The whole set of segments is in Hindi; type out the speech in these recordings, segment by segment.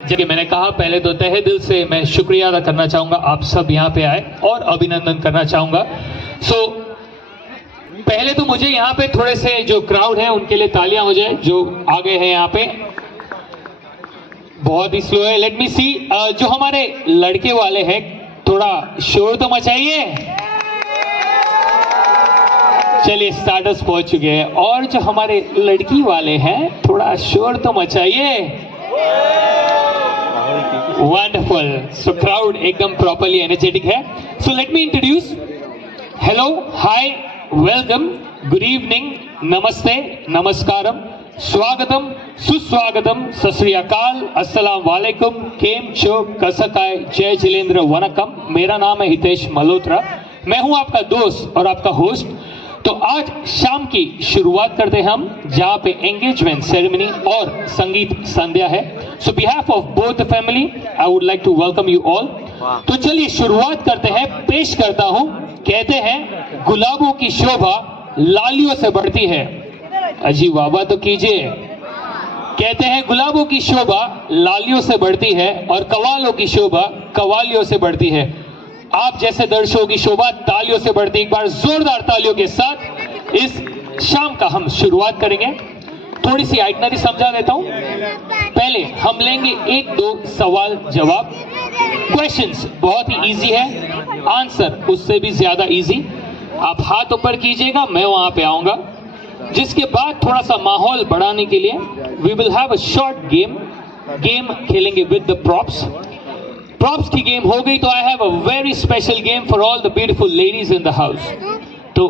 जैसे मैंने कहा, पहले तो तहे दिल से मैं शुक्रिया अदा करना चाहूंगा, आप सब यहाँ पे आए, और अभिनंदन करना चाहूंगा। पहले तो मुझे यहाँ पे थोड़े से जो क्राउड है उनके लिए तालियां हो जाए, जो आगे हैं यहाँ पे। बहुत ही स्लो है, लेट मी सी। जो हमारे लड़के वाले हैं, थोड़ा शोर तो मचाइए। चलिए, स्टार्टर्स पहुंच चुके हैं। और जो हमारे लड़की वाले हैं, थोड़ा शोर तो मचाइए। वंडरफुल। सो क्राउड एकदम प्रॉपर्ली एनर्जेटिक है। So let me introduce. Hello, hi, welcome, good evening, नमस्ते, नमस्कारम, स्वागतम, सुस्वागतम, सत श्री अकाल, अस्सलाम वालेकुम, केम छो, कसकाय, जय जिलेंद्र, वनकम। मेरा नाम है हितेश मल्होत्रा, मैं हूं आपका दोस्त और आपका होस्ट। तो आज शाम की शुरुआत करते हैं हम, जहां पे एंगेजमेंट सेरेमनी और संगीत संध्या है। So behalf of both the family I would like to welcome you all. तो चलिए शुरुआत करते हैं। पेश करता हूं, कहते हैं गुलाबों की शोभा लालियों से बढ़ती है। अजी वाह तो कीजिए। कहते हैं गुलाबों की शोभा लालियों से बढ़ती है और कवालों की शोभा कवालियों से बढ़ती है। आप जैसे दर्शकों की शोभा तालियों से बढ़ती है। एक बार जोरदार तालियों के साथ इस शाम का हम शुरुआत करेंगे। थोड़ी सी आइटनरी समझा देता हूं। पहले हम लेंगे 1-2 सवाल जवाब। क्वेश्चंस बहुत ही इजी है, आंसर उससे भी ज्यादा इजी। आप हाथ ऊपर कीजिएगा, मैं वहां पे आऊंगा। जिसके बाद थोड़ा सा माहौल बढ़ाने के लिए we will have a short game खेलेंगे विद द प्रॉप्स की गेम हो गई तो I have a very special game for all the beautiful ladies in the house. तो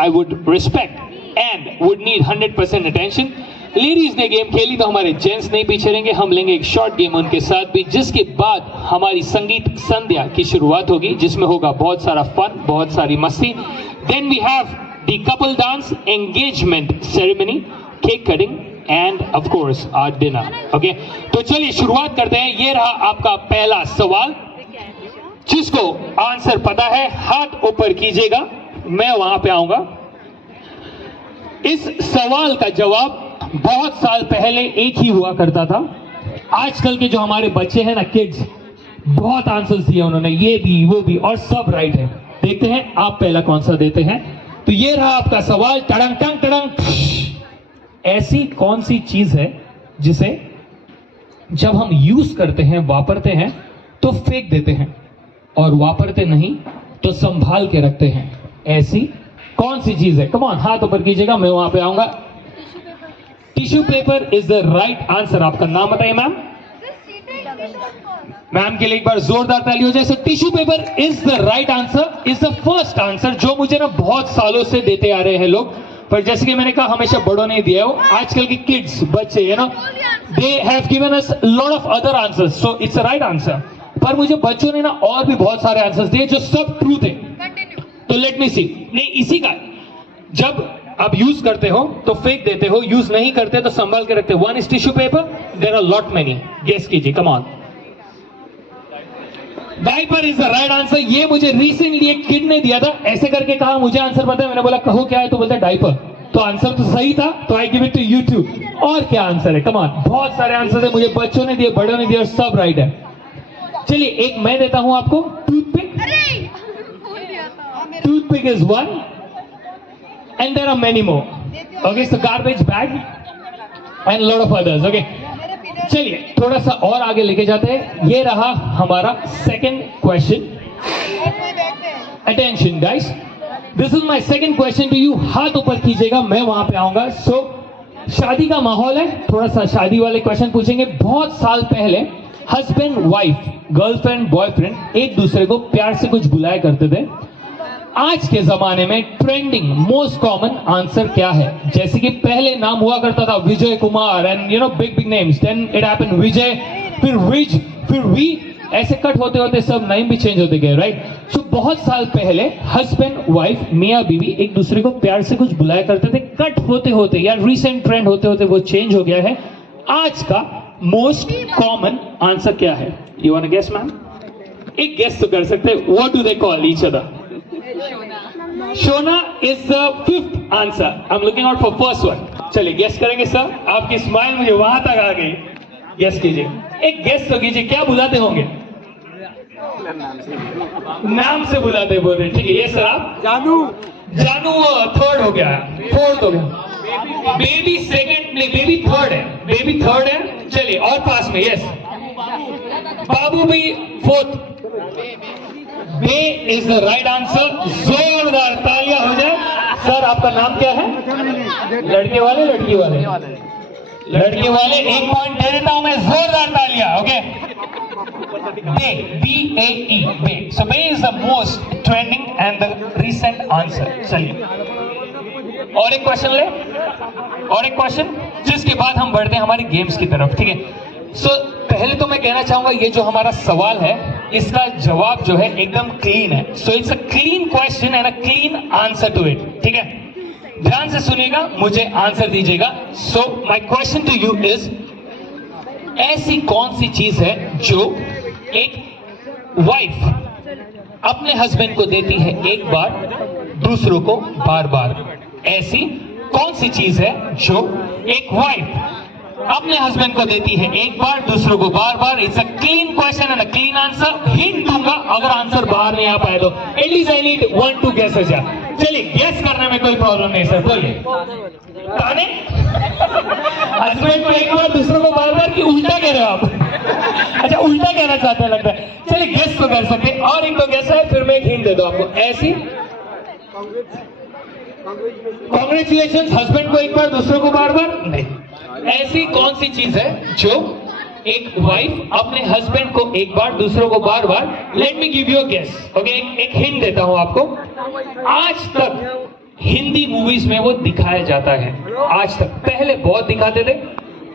I would respect and would need 100% attention. Ladies ने गेम खेली तो हमारे जेंट्स नहीं पीछे रहेंगे। हम लेंगे एक शॉर्ट गेम उनके साथ भी, जिसके बाद हमारी संगीत संध्या की शुरुआत होगी, जिसमें होगा बहुत सारा फन, बहुत सारी मस्ती। Then we have the couple dance, engagement ceremony, cake cutting and of course our dinner. Okay, तो चलिए शुरुआत करते हैं। ये रहा आपका पहला सवाल। जिसको आंसर पता है हाथ ऊपर कीजिएगा, मैं वहां पे आऊंगा। इस सवाल का जवाब बहुत साल पहले एक ही हुआ करता था। आजकल के जो हमारे बच्चे हैं ना, किड्स, बहुत आंसर्स दिए उन्होंने, ये भी वो भी, और सब राइट है। देखते हैं आप पहला कौन सा देते हैं। तो ये रहा आपका सवाल। टड़ंग टंग टड़ंग। ऐसी कौन सी चीज है जिसे जब हम यूज करते हैं, वापरते हैं तो फेंक देते हैं, और वापरते नहीं तो संभाल के रखते हैं? ऐसी कौन सी चीज है? कम ऑन, हाथ ऊपर कीजिएगा, मैं वहां पे आऊंगा। Tissue paper is the right answer. आपका नाम बताइए मैम। मैम के लिए एक बार जोरदार ताली हो जाए। Tissue paper is the right answer, is the first answer, जो मुझे ना बहुत सालों से देते आ रहे हैं लोग। पर जैसे कि मैंने कहा, हमेशा बड़ों ने दिया हो। आजकल के किड्स, बच्चे, you know, they have given us lot of other answers, so it's a right answer. पर मुझे बच्चों ने ना और भी बहुत सारे आंसर्स दिए जो सब ट्रू थे। तो लेट मी सी। नहीं, इसी का जब आप यूज करते हो तो फेंक देते हो, यूज नहीं करते तो संभाल के रखते हो। One is tissue paper, there are lot many. Guess कीजिए, come on. Diaper is the right answer. ये मुझे रिसेंटली एक किड ने दिया था, ऐसे करके कहा मुझे आंसर पता है। मैंने बोला कहो क्या है, तो बोलता डायपर। तो आंसर तो सही था, तो I give it to you too. और क्या आंसर है? कम ऑन, बहुत सारे आंसर है, मुझे बच्चों ने दिए, बड़ों ने दिए, और सब राइट है। चलिए एक मैं देता हूं आपको, toothpick. Toothpick is one and there are many more. Okay, so garbage bag and lot of others. Okay, चलिए थोड़ा सा और आगे लेके जाते हैं। ये रहा हमारा second question. Attention guys, this is my second question to you. हाथ ऊपर कीजिएगा, मैं वहां पे आऊंगा। सो शादी का माहौल है, थोड़ा सा शादी वाले क्वेश्चन पूछेंगे। बहुत साल पहले हस्बैंड वाइफ, गर्लफ्रेंड बॉयफ्रेंड एक दूसरे को प्यार से कुछ बुलाया करते थे। आज के जमाने में ट्रेंडिंग मोस्ट कॉमन आंसर क्या है? जैसे कि पहले नाम हुआ करता था Vijay Kumar and you know big names, then it happened Vijay, फिर विज, फिर वी, ऐसे कट होते होते सब नाम भी चेंज होते गए, राइट? सो बहुत साल पहले हस्बैंड वाइफ, मियाँ बीवी एक दूसरे को प्यार से कुछ बुलाया करते थे। कट होते होते या रिसेंट ट्रेंड होते होते वो चेंज हो गया है। आज का मोस्ट कॉमन आंसर क्या है? You want to guess ma'am? एक गेस तो कर सकते हैं। What do they call each other? शोना is the 5th answer. I am looking out for first one. चलिए गेस करेंगे सर, आपकी स्माइल मुझे वहां तक आ गई। गेस कीजिए, एक गेस तो कीजिए, क्या बुलाते होंगे? नाम से बुलाते बोल रहे, ठीक है। ये सर आप जानू। जानू 3rd हो गया, 4th हो गया। बेबी 2nd नहीं, बेबी 3rd है, बेबी 3rd है। चलिए और पास में, यस बाबू भी 4th। Bae is the right answer. जोरदार तालियां हो जाए। सर आपका नाम क्या है? लड़के वाले लड़की वाले? लड़के वाले। 1 पॉइंट दे देता हूं मैं, जोरदार तालियां। Okay, bae, BAE, bae. So बे is the most trending and the recent answer। चलिए और एक क्वेश्चन ले, और एक क्वेश्चन, जिसके बाद हम बढ़ते हैं हमारी गेम्स की तरफ, ठीक है। सो पहले तो मैं कहना चाहूंगा ये जो हमारा सवाल है इसका जवाब जो है एकदम क्लीन है। So it's a clean question and a clean answer to it, ठीक है। ध्यान से सुनिएगा, मुझे आंसर दीजिएगा। So my question to you is, ऐसी कौन सी चीज है जो एक वाइफ अपने हस्बैंड को देती है एक बार, दूसरों को बार बार? ऐसी कौन सी चीज है जो एक वाइफ अपने हस्बैंड को देती है एक बार, दूसरों को बार बार? It's a clean question and a clean answer. Hint दूंगा अगर आंसर बाहर नहीं आ पाए तो। At least I need 1 to guess। चलिए गेस करने में कोई प्रॉब्लम नहीं सर, बोलिए। ताने हस्बैंड को एक बार, दूसरों को बार बार, कि उल्टा कह रहे हो आप? अच्छा, उल्टा कहना चाहते हैं लगता है। चलिए गेस तो कर सकते हैं, और एक तो गेस है, फिर मैं एक हिंट दे दूं आपको। ऐसी कांग्रेचुलेशन, हस्बैंड को एक बार, दूसरों को बार बार नहीं। ऐसी कौन सी चीज है जो एक वाइफ अपने हस्बैंड को एक बार, दूसरों को बार बार? Let me give you a guess. Okay, एक हिंट देता हूं आपको। आज तक हिंदी मूवीज में वो दिखाया जाता है, आज तक। पहले बहुत दिखाते थे,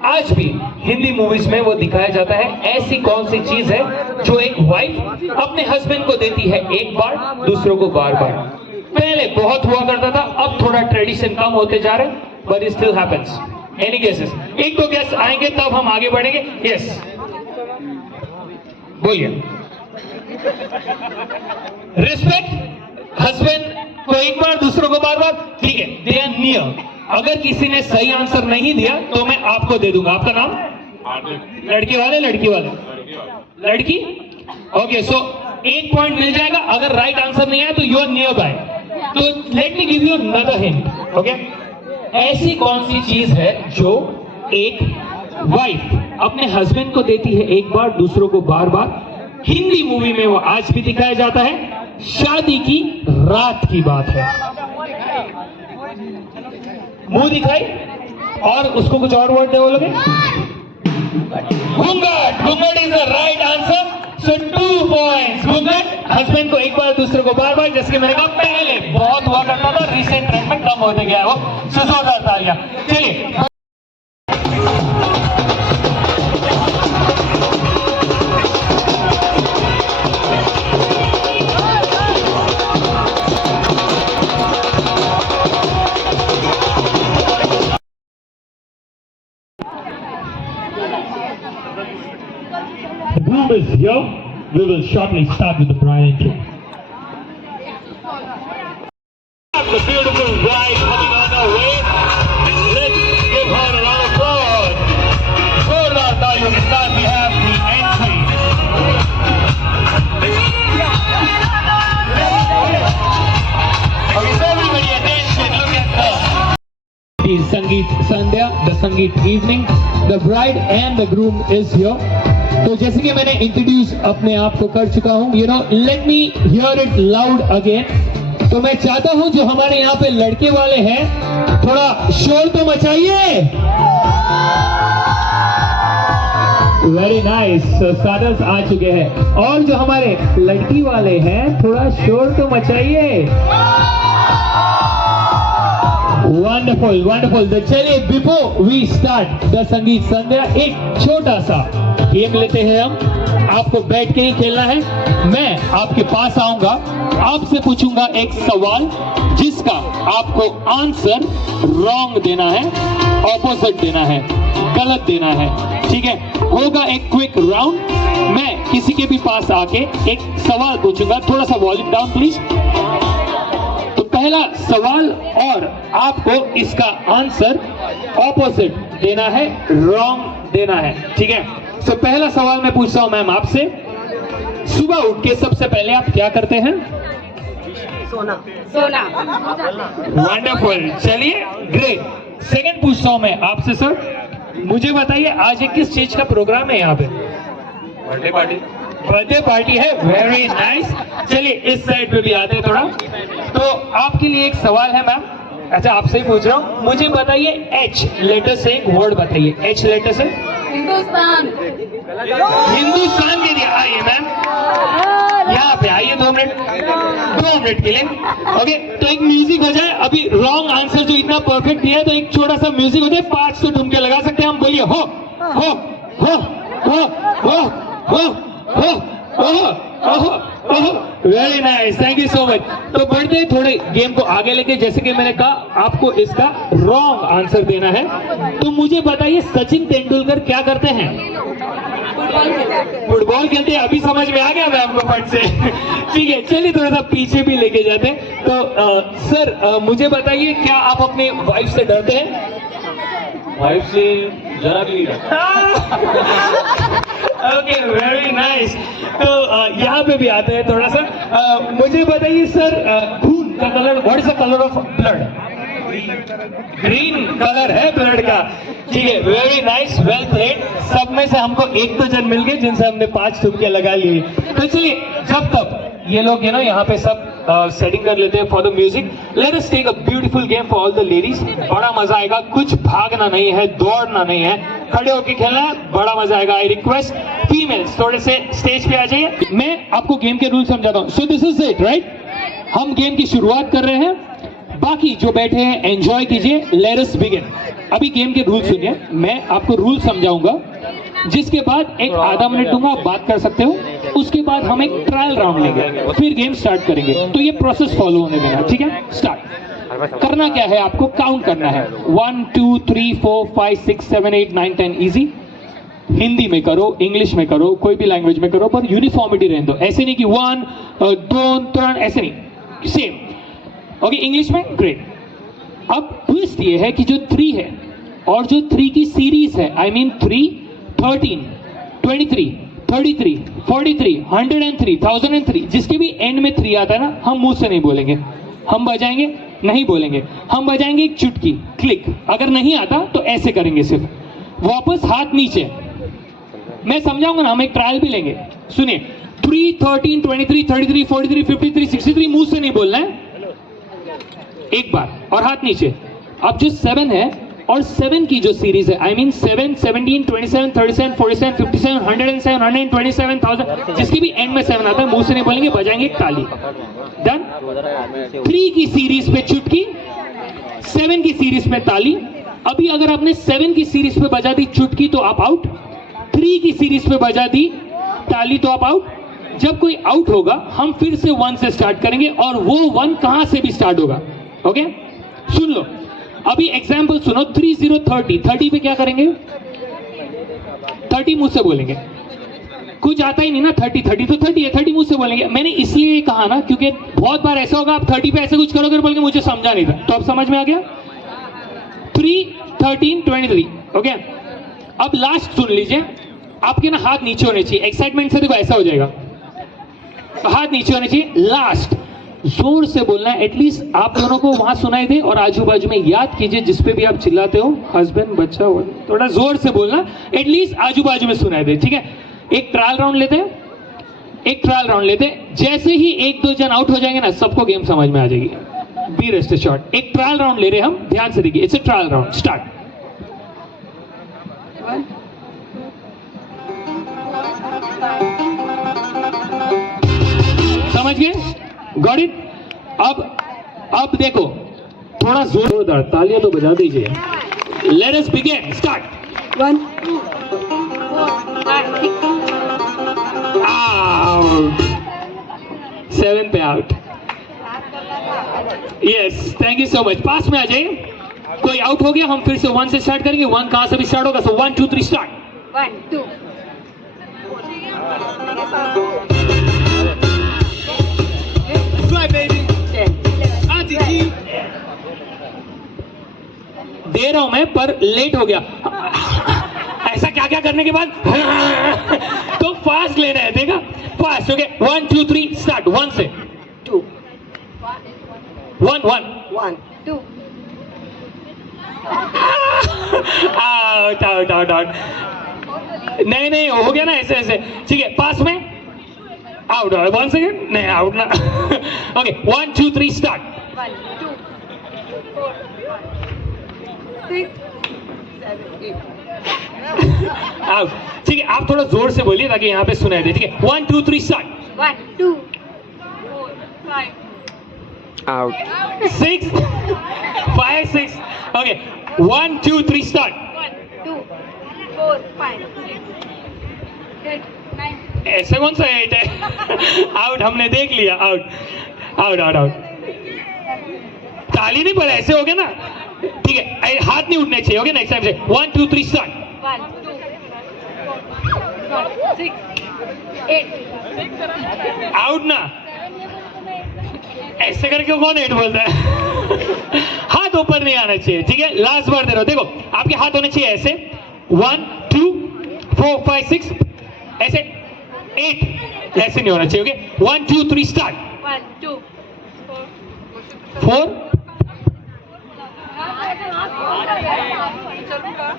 आज भी हिंदी मूवीज में वो दिखाया जाता है। ऐसी कौन सी चीज है जो एक वाइफ अपने हस्बैंड को देती है एक बार, दूसरों को बार बार? पहले बहुत हुआ करता था, अब थोड़ा ट्रेडिशन कम होते जा रहे, but it still happens. Any guesses? एक तो गेस आएंगे तब हम आगे बढ़ेंगे। यस, बोलिए। रिस्पेक्ट, हस्बैंड को एक बार, दूसरों को बार बार, ठीक है। They are near. अगर किसी ने सही आंसर नहीं दिया तो मैं आपको दे दूंगा। आपका नाम? लड़के वाले लड़की वाले? लड़की। ओके, सो 1 पॉइंट मिल जाएगा। अगर राइट आंसर नहीं आया तो यू आर नियर बाय। तो late me give you another hint. Okay, ऐसी कौन सी चीज है जो एक वाइफ अपने हस्बैंड को देती है एक बार, दूसरों को बार बार? हिंदी मूवी में वो आज भी दिखाया जाता है। शादी की रात की बात है। मुंह दिखाई और उसको कुछ और वर्ड दे बोलोगे? घूंघट। घूंघट is the right answer. So 2 points. घूंघट, हस्बैंड को एक बार, दूसरे को बार बार, जैसे मैंने कहा पहले बहुत हुआ करता था, रिसेंट ट्रेंड में कम होते गया वो। सो जोरदार तालियां। चलिए The groom is here. We will shortly start with the bride entry. The beautiful bride coming on her way. Let's give her a round of applause. So now you can start. We have the entry. Okay, so everybody attention, look at the Sangeet Sandhya, the Sangeet evening. The bride and the groom is here. तो जैसे कि मैंने इंट्रोड्यूस अपने आप को कर चुका हूं, you know, let me here it loud again. तो मैं चाहता हूं जो हमारे यहाँ पे लड़के वाले हैं, थोड़ा शोर तो मचाइए। वेरी नाइस, स्टार्टर्स आ चुके हैं। और जो हमारे लड़की वाले हैं, थोड़ा शोर तो मचाइए। Wonderful wonderful. तो चलिए बिफोर वी स्टार्ट द संगीत संध्या, एक छोटा सा गेम लेते हैं हम। आपको बैठ के ही खेलना है। मैं आपके पास आऊंगा, आपसे पूछूंगा एक सवाल जिसका आपको आंसर रॉन्ग देना है, ऑपोजिट देना है, गलत देना है, ठीक है। होगा एक क्विक राउंड। मैं किसी के भी पास आके एक सवाल पूछूंगा। थोड़ा सा वॉल्यूम डाउन प्लीज। तो पहला सवाल और आपको इसका आंसर ऑपोजिट देना है, रॉन्ग देना है, ठीक है। तो पहला सवाल मैं पूछता हूं मैम आपसे, सुबह उठ के सबसे पहले आप क्या करते हैं? सोना। वंडरफुल, चलिए ग्रेट। सेकंड पूछता हूं मैं आपसे सर, मुझे बताइए आज ये किस चीज का प्रोग्राम है यहाँ पे? Birthday party. बर्थडे पार्टी है, वेरी नाइस। चलिए इस साइड पे भी आते हैं थोड़ा। तो आपके लिए एक सवाल है मैम, अच्छा आपसे ही पूछ रहा हूँ, मुझे बताइए एच लेटर से एक वर्ड बताइए, एच लेटर से। हिंदुस्तान। हिंदुस्तान के लिए आइए मैम, यहाँ पे आइए 2 मिनट के लिए। ओके, तो एक म्यूजिक हो जाए। अभी रॉन्ग आंसर जो इतना परफेक्ट दिया है, तो एक छोटा सा म्यूजिक हो जाए, 5 तो ठुमके लगा सकते हैं हम। बोलिए हो हो हो हो हो हो हो हो हो। Very nice, thank you so much. तो बढ़ते थोड़े गेम को आगे लेके, जैसे कि मैंने कहा आपको इसका रॉन्ग आंसर देना है। तो मुझे बताइए सचिन तेंदुलकर क्या करते हैं? फुटबॉल खेलते हैं। अभी समझ में आ गया मैं आपको फट से। ठीक है, चलिए थोड़ा सा पीछे भी लेके जाते हैं। तो सर मुझे बताइए, क्या आप अपने वाइफ से डरते हैं? वाइफ से जरा भी नहीं डरता। Okay, very nice. तो यहाँ पे भी आते हैं थोड़ा सा। मुझे बताइए सर, खून का colour, what is the colour of blood? Green colour है ब्लड का, ठीक है, वेरी नाइस, वेल प्लेड। सब में से हमको एक तो जन मिल गए जिनसे हमने 5 ठुमके लगा लिए। तो चलिए, जब तक ये लोग यहाँ पे सब सेटिंग कर लेते हैं for the music, let us take a beautiful game for all the ladies. बड़ा मजा आएगा, कुछ भागना नहीं है, दौड़ना नहीं है, खड़े होकर खेलना है, बड़ा मजा आएगा। आई रिक्वेस्ट फीमेल्स थोड़े से स्टेज पे आ जाइए। मैं आपको गेम के रूल समझाता हूँ। सो दिस इज इट, राइट? हम गेम की शुरुआत कर रहे हैं, बाकी जो बैठे हैं एंजॉय कीजिए। Late us begin. अभी गेम के रूल सुनिए, मैं आपको रूल समझाऊंगा, जिसके बाद एक आधा मिनट दूंगा, आप बात कर सकते हो। उसके बाद हम एक ट्रायल राउंड लेंगे, फिर गेम स्टार्ट करेंगे। तो ये प्रोसेस फॉलो होने देना, ठीक है? स्टार्ट। करना क्या है, आपको काउंट करना है 1 2 3 4 5 6 7 8 9 10। इजी। हिंदी में करो, इंग्लिश में करो, कोई भी लैंग्वेज में करो, पर यूनिफॉर्मिटी रहने दो। ऐसे नहीं कि 1 2 3, ऐसे नहीं, सेम। ओके, इंग्लिश में ग्रेट। अब ट्विस्ट ये है कि जो 3 है और जो 3 की सीरीज है, आई मीन 3 13 23 33 43 103 1003, जिसके भी एंड में 3 आता है ना, हम मुंह से नहीं बोलेंगे, हम बजाएंगे, नहीं बोलेंगे, हम बजाएंगे एक चुटकी, क्लिक। अगर नहीं आता तो ऐसे करेंगे, सिर्फ वापस हाथ नीचे। मैं समझाऊंगा ना, हम एक ट्रायल भी लेंगे। सुनिए, 3 13 23 33 43 53 63, मुंह से नहीं बोलना है, एक बार, और हाथ नीचे। अब जो 7 है और 7 की जो सीरीज है, आई मीन 7 17 27 37 47 57 107 127 1000, जिसकी भी एंड में 7 आता है, मुंह से नहीं बोलेंगे, बजाएंगे ताली। डन। 3 की सीरीज पे चुटकी, 7 की सीरीज पे ताली। अभी अगर आपने 7 की सीरीज पे बजा दी चुटकी तो आप आउट, 3 की सीरीज पे बजा दी ताली तो आप आउट। जब कोई आउट होगा हम फिर से 1 से स्टार्ट करेंगे, और वो 1 कहां से भी स्टार्ट होगा। ओके, सुन लो। अभी एग्जाम्पल सुनो, 30 30, 30 पे क्या करेंगे? 30 मुंह से बोलेंगे, कुछ आता ही नहीं ना, 30 30 तो 30 है, 30 मुंह से बोलेंगे। मैंने इसलिए कहा ना, क्योंकि बहुत बार ऐसा होगा आप 30 पे ऐसे कुछ करोगे, बोल के मुझे समझा नहीं था, तो अब समझ में आ गया। 3 13 23। ओके, अब लास्ट सुन लीजिए, आपके ना हाथ नीचे होने चाहिए, एक्साइटमेंट से देखो ऐसा हो जाएगा, हाथ नीचे होने चाहिए। लास्ट जोर से बोलना है, एटलीस्ट आप दोनों को वहां सुनाई दे, और आजू बाजू में याद कीजिए जिस पे भी आप चिल्लाते हो, हस्बैंड बच्चा हो, थोड़ा जोर से बोलना, एटलीस्ट आजू बाजू में सुनाई दे, ठीक है? एक ट्रायल राउंड लेते हैं, एक ट्रायल राउंड लेते हैं। जैसे ही 1 2 जन आउट हो जाएंगे ना, सबको गेम समझ में आ जाएगी। Be rest assured. एक ट्रायल राउंड ले रहे हैं हम, ध्यान से देखिए, it's a trial round. Start. समझ गए? Got it? अब देखो, थोड़ा जोरदार तालियां तो बजा दीजिए। Let us begin. Start. 1 2 4 5 6 out, 7 पे out. Yes, thank you so much. पास में आ जाइए। कोई आउट हो गया, हम फिर से 1 से स्टार्ट करेंगे। 1 कहां से भी स्टार्ट होगा, सो 1 2 3 start. 1 2 Right, baby. 10 11 Auntie G दे रहा हूं मैं, पर लेट हो गया। ऐसा क्या क्या करने के बाद तो फास्ट लेना है, देखा? फास्ट। Okay 1 2 3 start. 1 से 2 1 1 1 2 आउट आउट आउट आउट। नहीं नहीं हो गया ना ऐसे ऐसे, ठीक है। पास में आउट। 1 सेकेंड, नहीं आउट ना। Okay 1 2 3 start. 1 2 4 6 7 8 आउट। ठीक है, आप थोड़ा जोर से बोलिए ताकि यहाँ पे सुनाई दे, ठीक है। 1 2 3 स्टार्ट। 1 2 4 5 Out. 6 5 6। Okay 1 2 3 start. 1 2 4 5 6 8 9 ऐसे कौन सा 8 है? आउट, हमने देख लिया। Out out out out. ताली नहीं पड़ा, ऐसे हो गया ना, ठीक है। हाथ नहीं उठने चाहिए। ओके नेक्स्ट टाइम से 1 2 3 स्टार्ट। 1 2 4 6 8 आउट ना, ऐसे करके कौन 8 बोलता है? हाथ ऊपर नहीं आना चाहिए, ठीक है। लास्ट बार दे रहा हूं, देखो आपके हाथ होने चाहिए ऐसे। 1 2 4 5 6 ऐसे, 8 ऐसे नहीं होना चाहिए। Okay 1 2 3 start. 1 2 4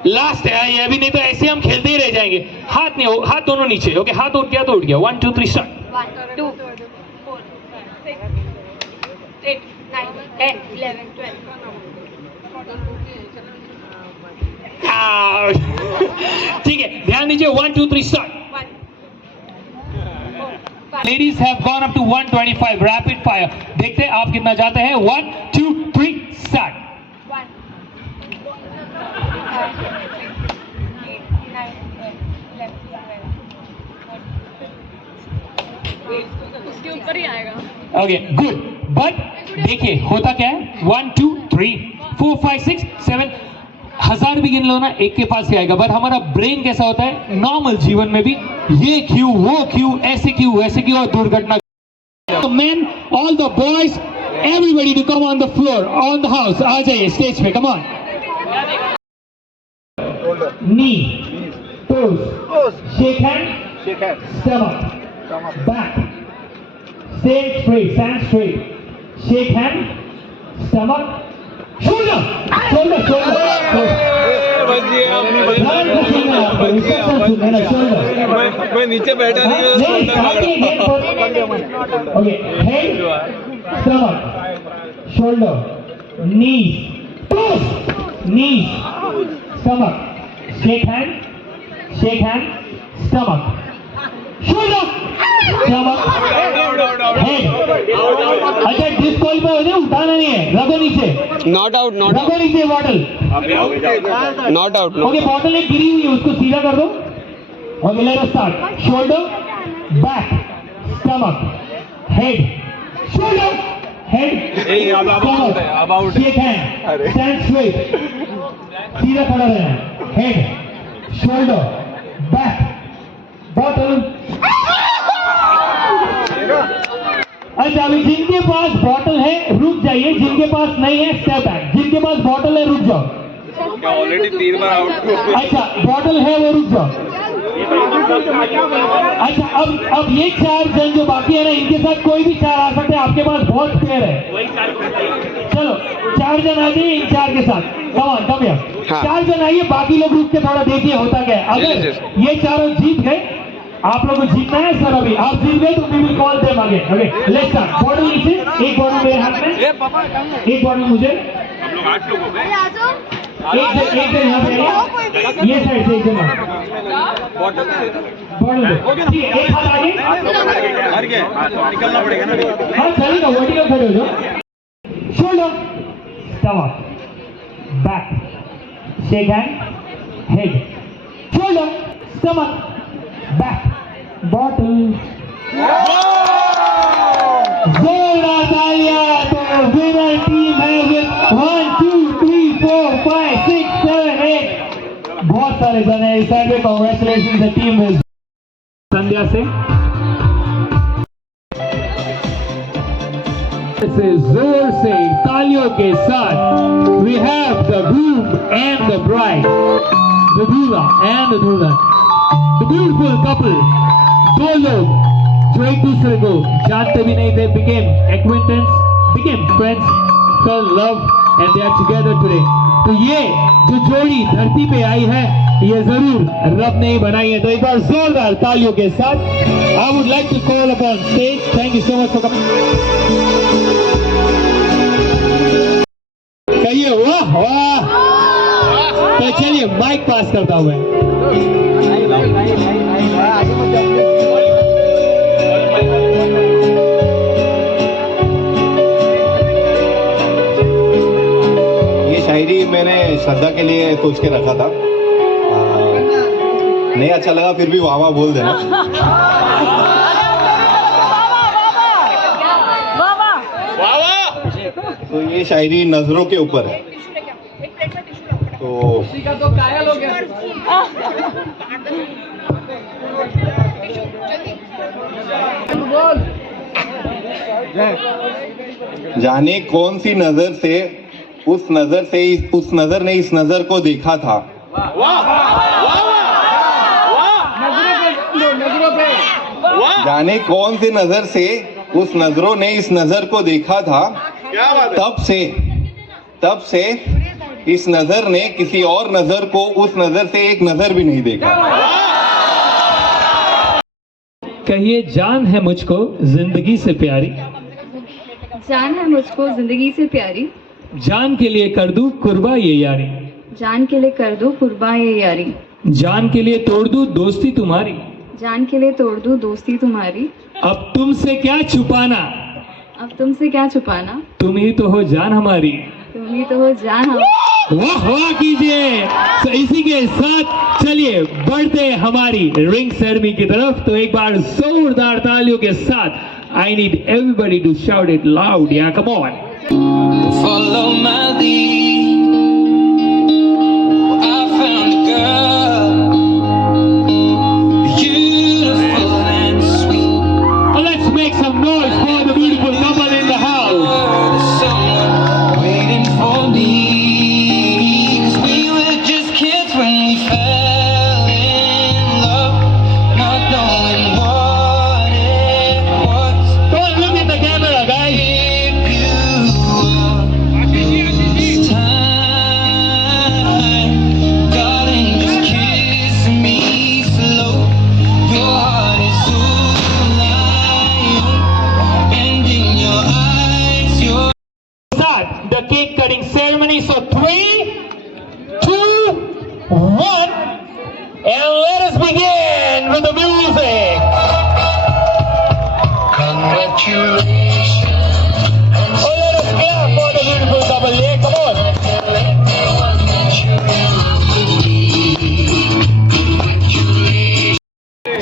लास्ट है ये अभी, नहीं तो ऐसे हम खेलते ही रह जाएंगे। हाथ नहीं, हाथ दोनों नीचे। ओके हाथ उठ गया तो उठ गया। 1 2 3 स्टार्ट। 1 2 4 6 8 9 10 11 12 आउट। ठीक है, ध्यान दीजिए। 1 2 3 start. 1 Ladies have gone up to 125 rapid fire। देखते हैं आप कितना जाते हैं। 1 2 3 स्टार्ट। 1 5 6 8 9 10 11 उसके ऊपर ही आएगा। ओके गुड, बट देखिए होता क्या है। 1 2 3 4 5 6 7 1000 भी गिन लो ना, एक के पास ही आएगा। बट हमारा ब्रेन कैसा होता है नॉर्मल जीवन में भी, ये क्यों वो क्यों, ऐसे क्यों वैसे क्यों, और दुर्घटना। तो man, all the boys, everybody to come on the floor, on the house. आ जाइए स्टेज पे, come on. Knee toes, shake hand, stomach, back, stand straight, shake hand, stomach, shoulder, shoulder, shoulder, मैं नीचे बैठा okay, head, stomach, shoulder, knees, toes, knees, stomach, shake hand, stomach, shoulder, stomach, head। अच्छा डिस्क्वालिफाई हो जाए, उठाना नहीं है, रखो नीचे, नॉट आउट, नॉट रखो नीचे bottle. Out, not out. Okay bottle एक गिरी हुई है, उसको सीधा कर दो। Okay let us start. Shoulder, back, stomach, head, shoulder, head, stomach, shake hand, stand straight, सीधा खड़ा रहना, हेड, शोल्डर, बैक, बॉटल। अच्छा अभी जिनके पास बॉटल है रुक जाइए, जिनके पास नहीं है स्टेप बैक, जिनके पास बॉटल है रुक जाओ। ऑलरेडी 3 बार आउट। अच्छा बॉटल है वो रुक जाओ। अच्छा अब ये 4 जन जो बाकी है ना, इनके साथ कोई भी 4 आ सकते हैं, आपके पास बहुत पेयर है। चलो 4 जन आ जाइए इन 4 के साथ, कम हियर। हाँ। 4 जन आइए, बाकी लोग रुक के थोड़ा देखिए होता क्या है। अगर ये चारों जीत गए, आप लोगों को जीतना है सर, अभी आप जीत गए तो we will call them again. Okay let's start. Bottle नीचे, एक बॉटल मेरे हाथ में, एक बॉटल मुझे, एक जन यहाँ पे आइए, ये साइड से एक जन बॉटल दो, ठीक है। एक हाथ आगे, निकलना पड़ेगा ना। हाँ चलेगा, वर्टिकल खड़े हो जाओ। Shoulder, stomach, back, shake hand, head, shoulder, stomach, back, bottle. जोरदार तालियां। तो विनर टीम है विद 1 2 3 4 5 6 7 8। बहुत सारे जन है इस साइड में। कांग्रेचुलेशन द टीम इज संध्या से। से जोर से तालियों के साथ we have the groom and the bride, the दूल्हा and the दुल्हन, the beautiful couple. दो लोग जो एक दूसरे को जानते भी नहीं थे, became acquaintance, became friends, fell love and they are together today. तो ये जो जोड़ी धरती पे आई है ये जरूर रब ने ही बनाई है, तो एक बार जोरदार तालियों के साथ I would like to call upon stage. Thank you so much for coming. कहिए वाह वाह। तो चलिए माइक पास करता हूं मैं। ये शायरी मैंने श्रद्धा के लिए सोच के रखा था। नहीं अच्छा लगा फिर भी वाह वाह बोल देना। तो ये शायरी नजरों के ऊपर है। तो जाने कौन सी नजर से उस नजर ने इस नजर को देखा था। जाने कौन सी नजर से उस नजरों ने इस नजर को देखा था। तब से इस नजर ने किसी और नजर को उस नजर से एक नजर भी नहीं देखा। कहिए जान है मुझको जिंदगी से प्यारी, जान है मुझको जिंदगी से प्यारी, जान के लिए कर दूं कुर्बा ये यारी, जान के लिए कर दूं कुर्बा ये यारी, जान के लिए तोड़ दूं दोस्ती तुम्हारी, जान के लिए तोड़ दूं दोस्ती तुम्हारी। अब तुमसे क्या छुपाना, अब तुमसे क्या छुपाना, तुम ही तो हो जान हमारी। तुम ही तो हो जान हमारी। वाह वाह कीजिए। तो इसी के साथ चलिए बढ़ते हैं हमारी रिंग सेरेमनी की तरफ। तो एक बार जोरदार तालियों के साथ I need everybody to shout it loud. या come on. Follow my lead. I found a girl, beautiful and sweet. Let's make some noise for the beautiful couple in the house. There's someone waiting for me. 'Cause we were just kids when we fell in love, not knowing what it was. Don't look at the camera, guys. The cake cutting ceremony. So 3, 2, 1, and let us begin with the music. Congratulations. Oh, let us clap for the beautiful couple. Yeah, come on.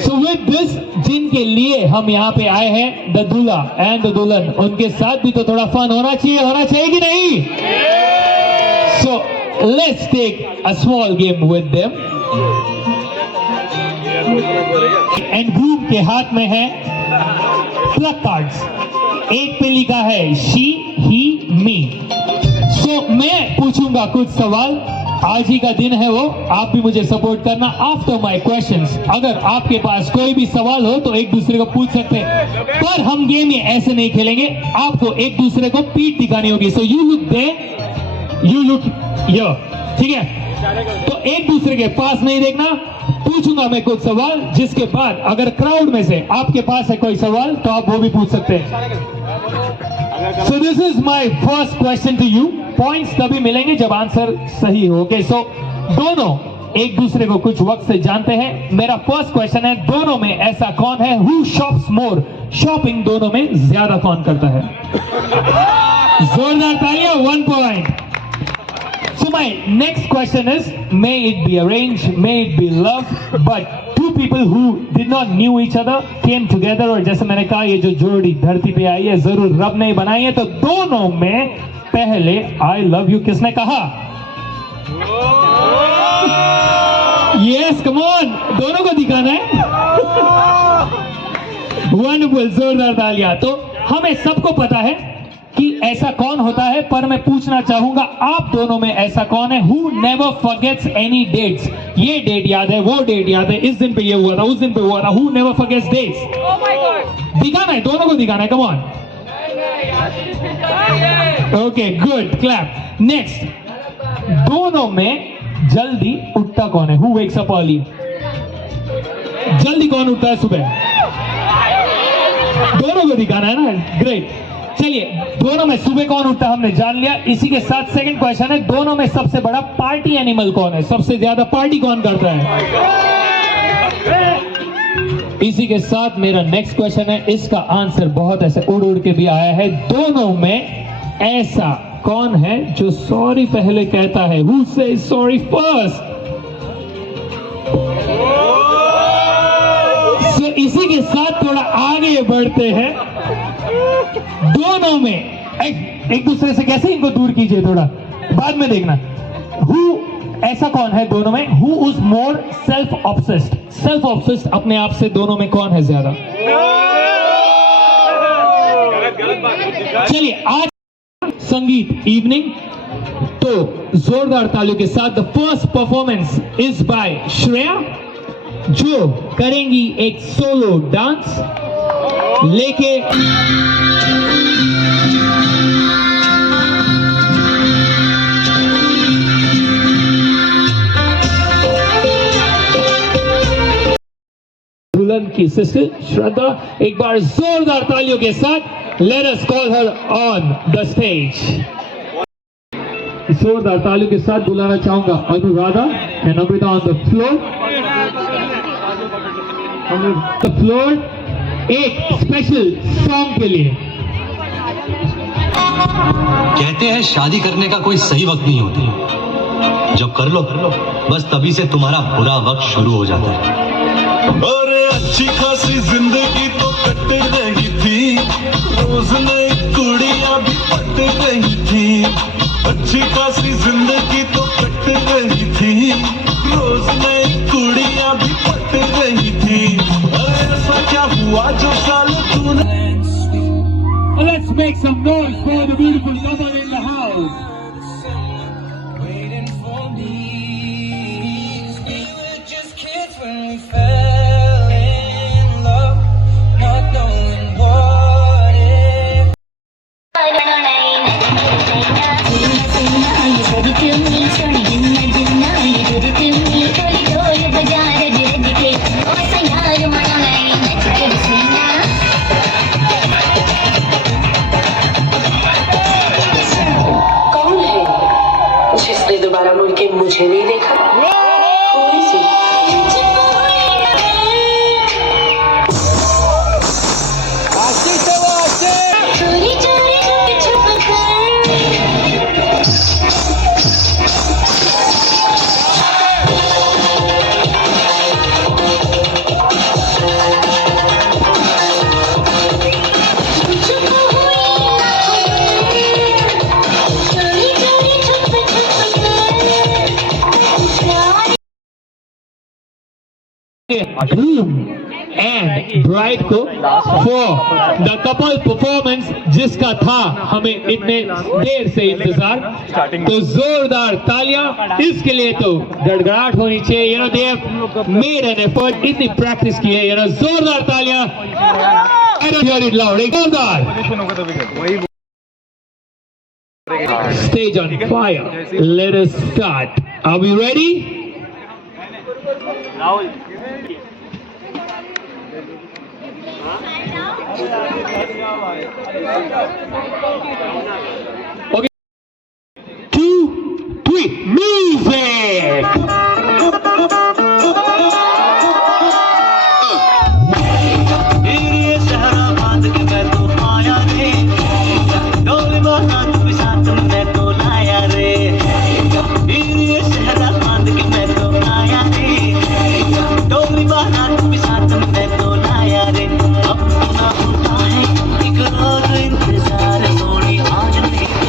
So with this, जिनके लिए हम यहाँ पे आए हैं, द दूल्हा एंड द दुल्हन, उनके साथ भी तो थोड़ा फन होना चाहिए कि नहीं? So let's take a small game with them. And groom के हाथ में है प्लग कार्ड्स। एक पे लिखा है शी, ही, मी। सो मैं पूछूंगा कुछ सवाल, आज ही का दिन है वो, आप भी मुझे सपोर्ट करना आफ्टर माय क्वेश्चंस। अगर आपके पास कोई भी सवाल हो तो एक दूसरे को पूछ सकते हैं, पर हम गेम ये ऐसे नहीं खेलेंगे, आपको एक दूसरे को पीठ दिखानी होगी। So you look there, you look here, ठीक है? तो एक दूसरे के पास नहीं देखना। पूछूंगा मैं कुछ सवाल, जिसके बाद अगर क्राउड में से आपके पास है कोई सवाल तो आप वो भी पूछ सकते हैं। So this is my first question to you. Points तभी मिलेंगे जब आंसर सही हो। ओके, सो दोनों एक दूसरे को कुछ वक्त से जानते हैं। मेरा फर्स्ट क्वेश्चन है, दोनों में ऐसा कौन है हु शॉप्स मोर? शॉपिंग दोनों में ज्यादा कौन करता है? जोरदार तालियां, 1 point. So my next question is, may it be arranged, may it be love, but two people who did not knew each other came together, और जैसे मैंने कहा ये जो जोड़ी धरती पे आई है जरूर रब ने बनाई है। तो दोनों में पहले I love you किसने कहा? Yes, come on, दोनों को दिखाना है। Wonderful, जोरदार तालियां। तो हमें सबको पता है कि ऐसा कौन होता है, पर मैं पूछना चाहूंगा आप दोनों में ऐसा कौन है who never forgets any dates? ये डेट याद है, वो डेट याद है, इस दिन पे ये हुआ था, उस दिन पे हुआ था, हु नेवर फॉरगेट्स डेट्स? दिखाना है, दोनों को दिखाना है, come on. Okay good, clap. Next, दोनों में जल्दी उठता कौन है? Who wakes up early? जल्दी कौन उठता है सुबह? दोनों को दिखाना है ना, ग्रेट। चलिए, दोनों में सुबह कौन उठता है हमने जान लिया। इसी के साथ सेकंड क्वेश्चन है, दोनों में सबसे बड़ा पार्टी एनिमल कौन है? सबसे ज्यादा पार्टी कौन करता है? इसी के साथ मेरा नेक्स्ट क्वेश्चन है, इसका आंसर बहुत ऐसे उड़ उड़ के भी आया है, दोनों में ऐसा कौन है जो सॉरी पहले कहता है? Who says sorry first? So, इसी के साथ थोड़ा आगे बढ़ते हैं, दोनों में एक दूसरे से कैसे इनको दूर कीजिए, थोड़ा बाद में देखना। हु ऐसा कौन है दोनों में, who is more self obsessed? Self obsessed अपने आप से दोनों में कौन है ज्यादा? चलिए, आज संगीत इवनिंग, तो जोरदार तालियों के साथ the first performance is by Shreya, जो करेंगी एक सोलो डांस लेके। दुल्हन की सिस्टर श्रद्धा, एक बार जोरदार तालियों के साथ let us call her on the stage. जोरदार तालियों के साथ बुलाना चाहूंगा Anuradha and Amrita on the floor. एक स्पेशल सॉन्ग के लिए। कहते हैं शादी करने का कोई सही वक्त नहीं होता, जब कर लो बस तभी से तुम्हारा बुरा वक्त शुरू हो जाता है। और अच्छी खासी जिंदगी तो कट रही थी, रोज नई कुड़ियां भी पट रही थी। अच्छी खासी जिंदगी तो कट रही थी, रोज नई कुड़ियां भी पट रही थी। अरे ऐसा क्या हुआ जो साल तूने? Let's make some noise for the beautiful lover in the house. Waiting for me, 'cause we were just kids when we fell in love, not knowing what if. कौन है जिसने दोबारा मुड़ के मुझे नहीं देखा? कोई सी groom and bride को for the couple performance जिसका था हमें इतने देर से इंतजार, तो जोरदार तालियां इसके लिए। तो गड़गड़ाहट होनी चाहिए, you know they have made an effort, इतनी प्रैक्टिस की है, you know जोरदार तालियां। I don't hear it loud, एक जोरदार। Stage on fire, let us start. Are we ready? Okay. 2, 3, music! इंतजार सोनी आज नहीं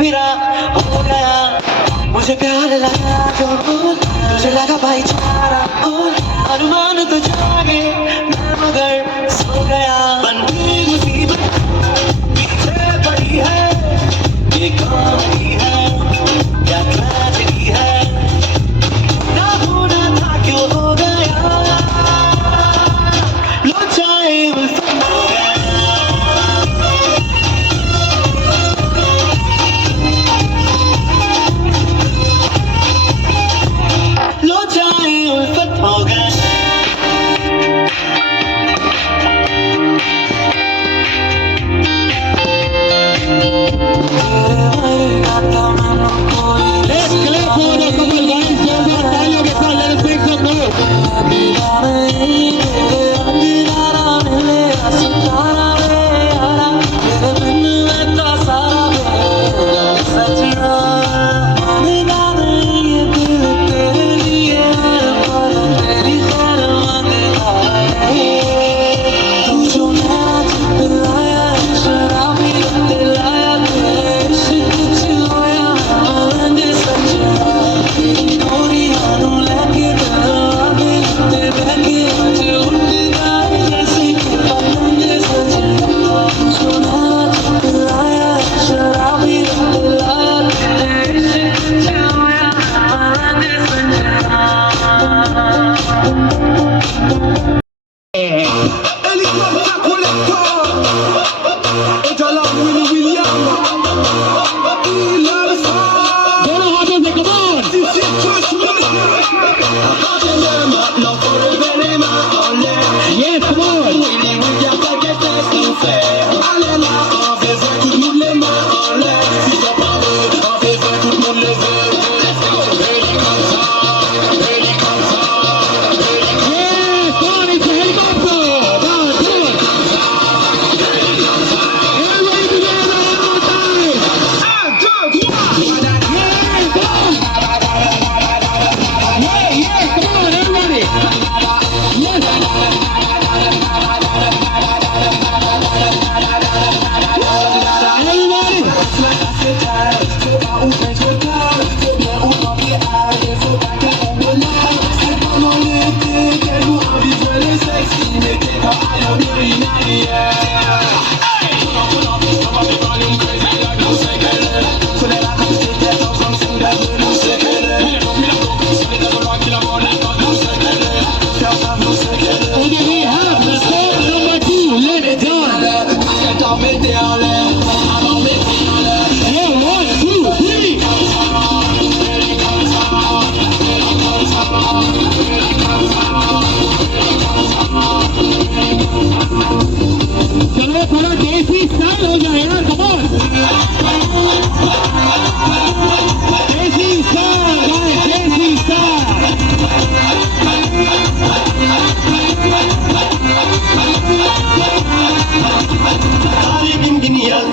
फिरा हो गया, मुझे प्यार लगा जो तुझे लगा भाईचारा, अरमान तो जागे मैं मगर सो गया। बन गई मुसीबत पीछे पड़ी है, ये कॉमेडी है या ट्रेजेडी है, ना होना था क्यों हो गया, लो चाहे उल्फत हो गया, लो चाहे उल्फत हो गया।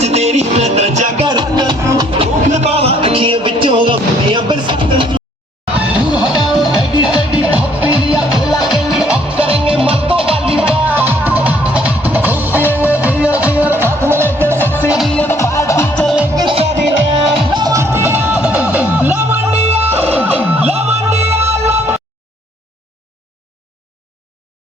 तेरी मैं जागा रखा, भूख न पावा अखियां बिचों गंदियां बरसात।